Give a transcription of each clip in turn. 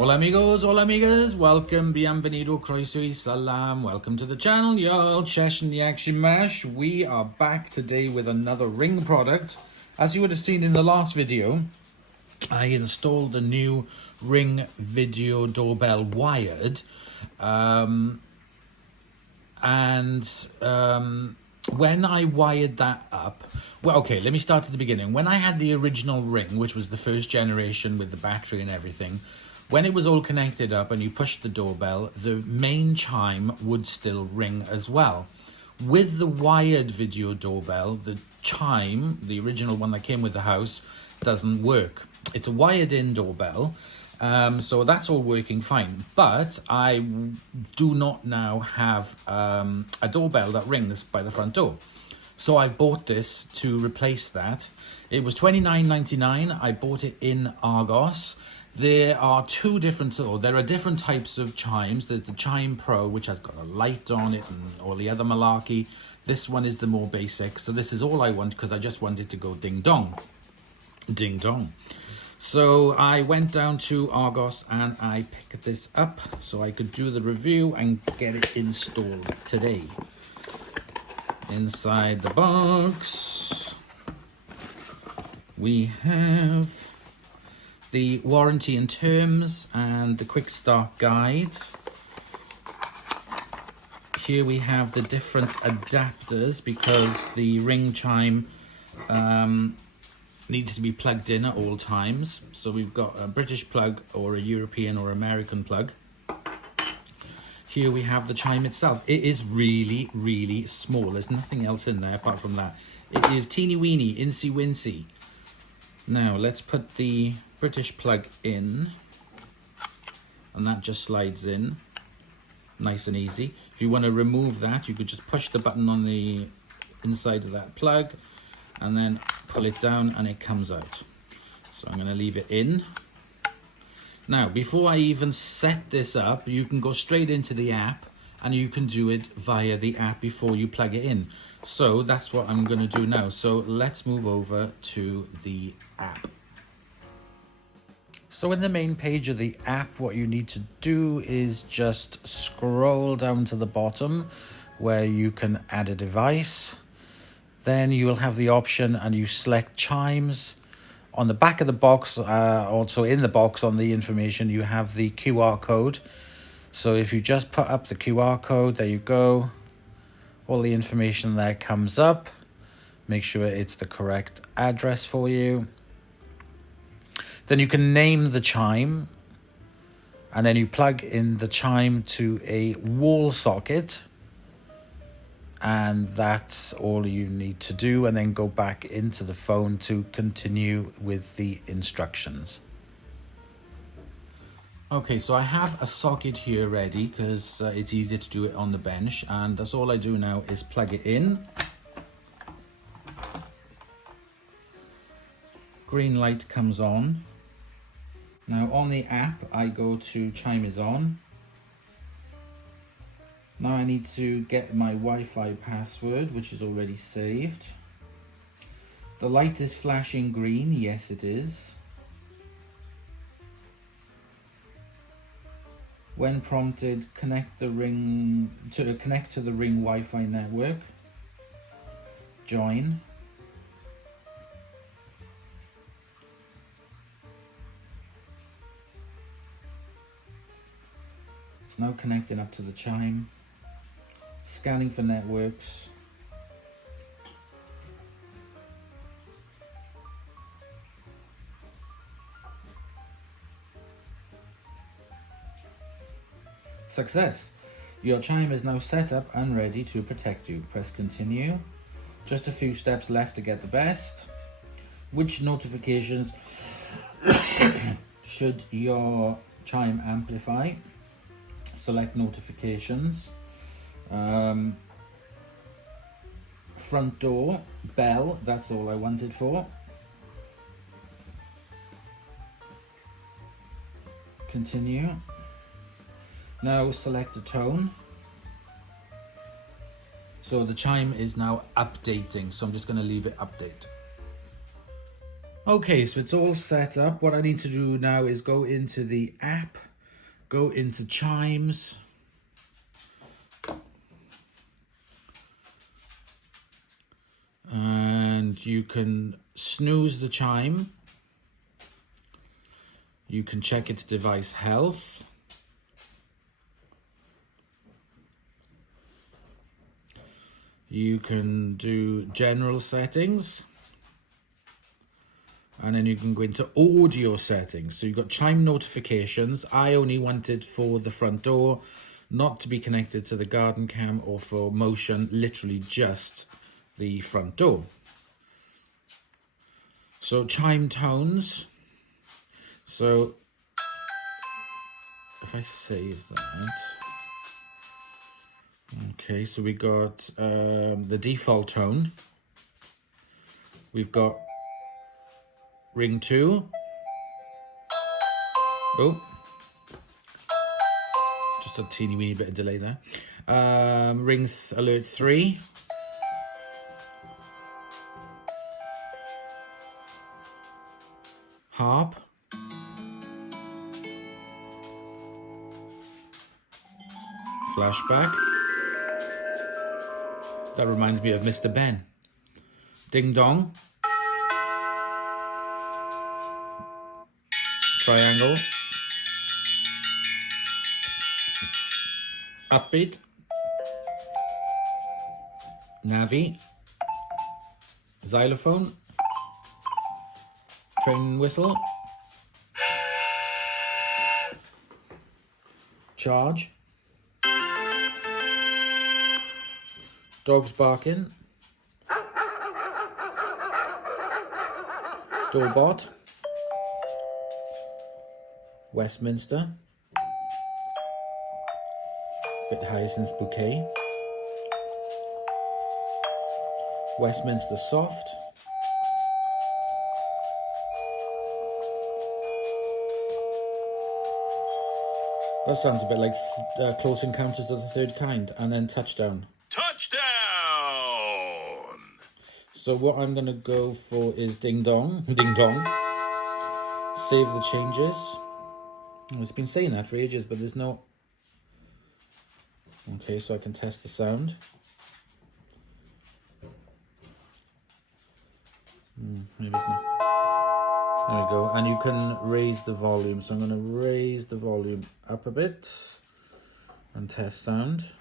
Hola amigos, hola amigas, welcome, bienvenido, croeso y salam, welcome to the channel, y'all, Chesh and the Action Mash. We are back today with another Ring product. As you would have seen in the last video, I installed a new Ring video doorbell wired, when I wired that up, well, okay, let me start at the beginning. When I had the original Ring, which was the first generation with the battery and everything, when it was all connected up and you pushed the doorbell, the main chime would still ring as well. With the wired video doorbell, the chime, the original one that came with the house, doesn't work. It's a wired in doorbell, so that's all working fine. But I do not now have a doorbell that rings by the front door. So I bought this to replace that. It was $29.99. I bought it in Argos. There are there are different types of chimes. There's the Chime Pro, which has got a light on it and all the other malarkey. This one is the more basic. So this is all I want because I just want it to go ding dong. Ding dong. So I went down to Argos and I picked this up so I could do the review and get it installed today. Inside the box, we have the warranty and terms and the quick start guide. Here we have the different adapters because the Ring chime needs to be plugged in at all times. So we've got a British plug or a European or American plug. Here we have the chime itself. It is really, really small. There's nothing else in there apart from that. It is teeny weeny, incy wincy. Now let's put the British plug in, and that just slides in nice and easy. If you want to remove that, you could just push the button on the inside of that plug and then pull it down and it comes out. So I'm going to leave it in. Now, before I even set this up, you can go straight into the app and you can do it via the app before you plug it in. So that's what I'm going to do now. So let's move over to the app. So in the main page of the app, what you need to do is just scroll down to the bottom where you can add a device. Then you will have the option and you select chimes. On the back of the box, also in the box on the information, you have the QR code. So if you just put up the QR code, there you go. All the information there comes up. Make sure it's the correct address for you. Then you can name the chime. And then you plug in the chime to a wall socket. And that's all you need to do, and then go back into the phone to continue with the instructions. Okay, so I have a socket here ready because it's easier to do it on the bench, and that's all I do now is plug it in. Green light comes on. Now on the app, I go to Chime is on. Now I need to get my Wi-Fi password, which is already saved. The light is flashing green. Yes, it is. When prompted, connect to the Ring Wi-Fi network. Join. It's now connecting up to the chime. Scanning for networks. Success! Your chime is now set up and ready to protect you. Press continue. Just a few steps left to get the best. Which notifications should your chime amplify? Select notifications. Front door, bell, that's all I wanted for. Continue. Now select a tone. So the chime is now updating, so I'm just going to leave it update. Okay, so it's all set up. What I need to do now is go into the app go into chimes. And you can snooze the chime. You can check its device health. You can do general settings. And then you can go into audio settings. So you've got chime notifications. I only wanted for the front door, not to be connected to the garden cam or for motion, literally just the front door. So chime tones. So if I save that. Okay, so we got the default tone. We've got ring 2. Oh, just a teeny weeny bit of delay there. Alert 3. Harp. Flashback. That reminds me of Mr. Ben. Ding dong. Triangle. Upbeat. Navi. Xylophone. Train whistle. Charge. Dogs barking. Doorbot. Westminster. Bit hyacinth bouquet. Westminster soft. That sounds a bit like Close Encounters of the Third Kind. And then touchdown. Touchdown! So what I'm going to go for is ding dong. Ding dong. Save the changes. It's been saying that for ages, but there's no... Okay, so I can test the sound. Maybe it's not. There we go. And you can raise the volume. So I'm going to raise the volume up a bit and test sound.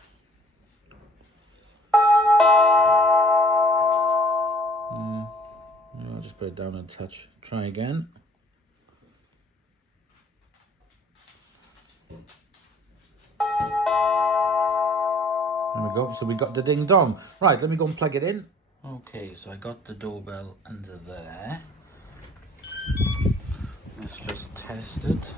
I'll just put it down a touch. Try again. There we go. So we got the ding dong. Right, let me go and plug it in. Okay, so I got the doorbell under there. Let's just test it.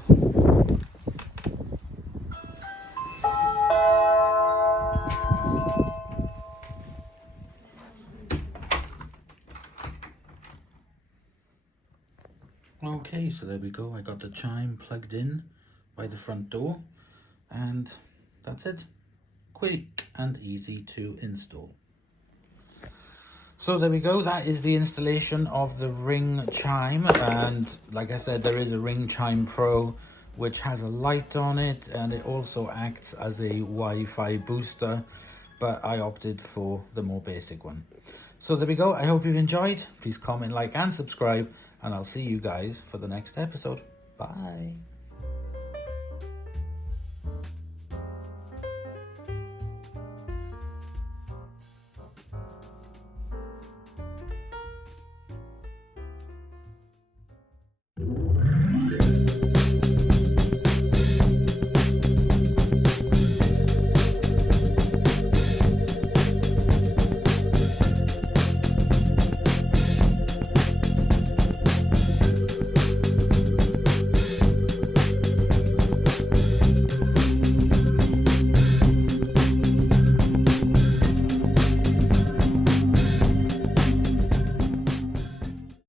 Okay, so there we go. I got the chime plugged in by the front door, and that's it. Quick and easy to install. So there we go. That is the installation of the Ring Chime, and like I said, there is a Ring Chime Pro which has a light on it, and it also acts as a Wi-Fi booster, but I opted for the more basic one. So there we go. I hope you've enjoyed. Please comment, like and subscribe, and I'll see you guys for the next episode. Bye.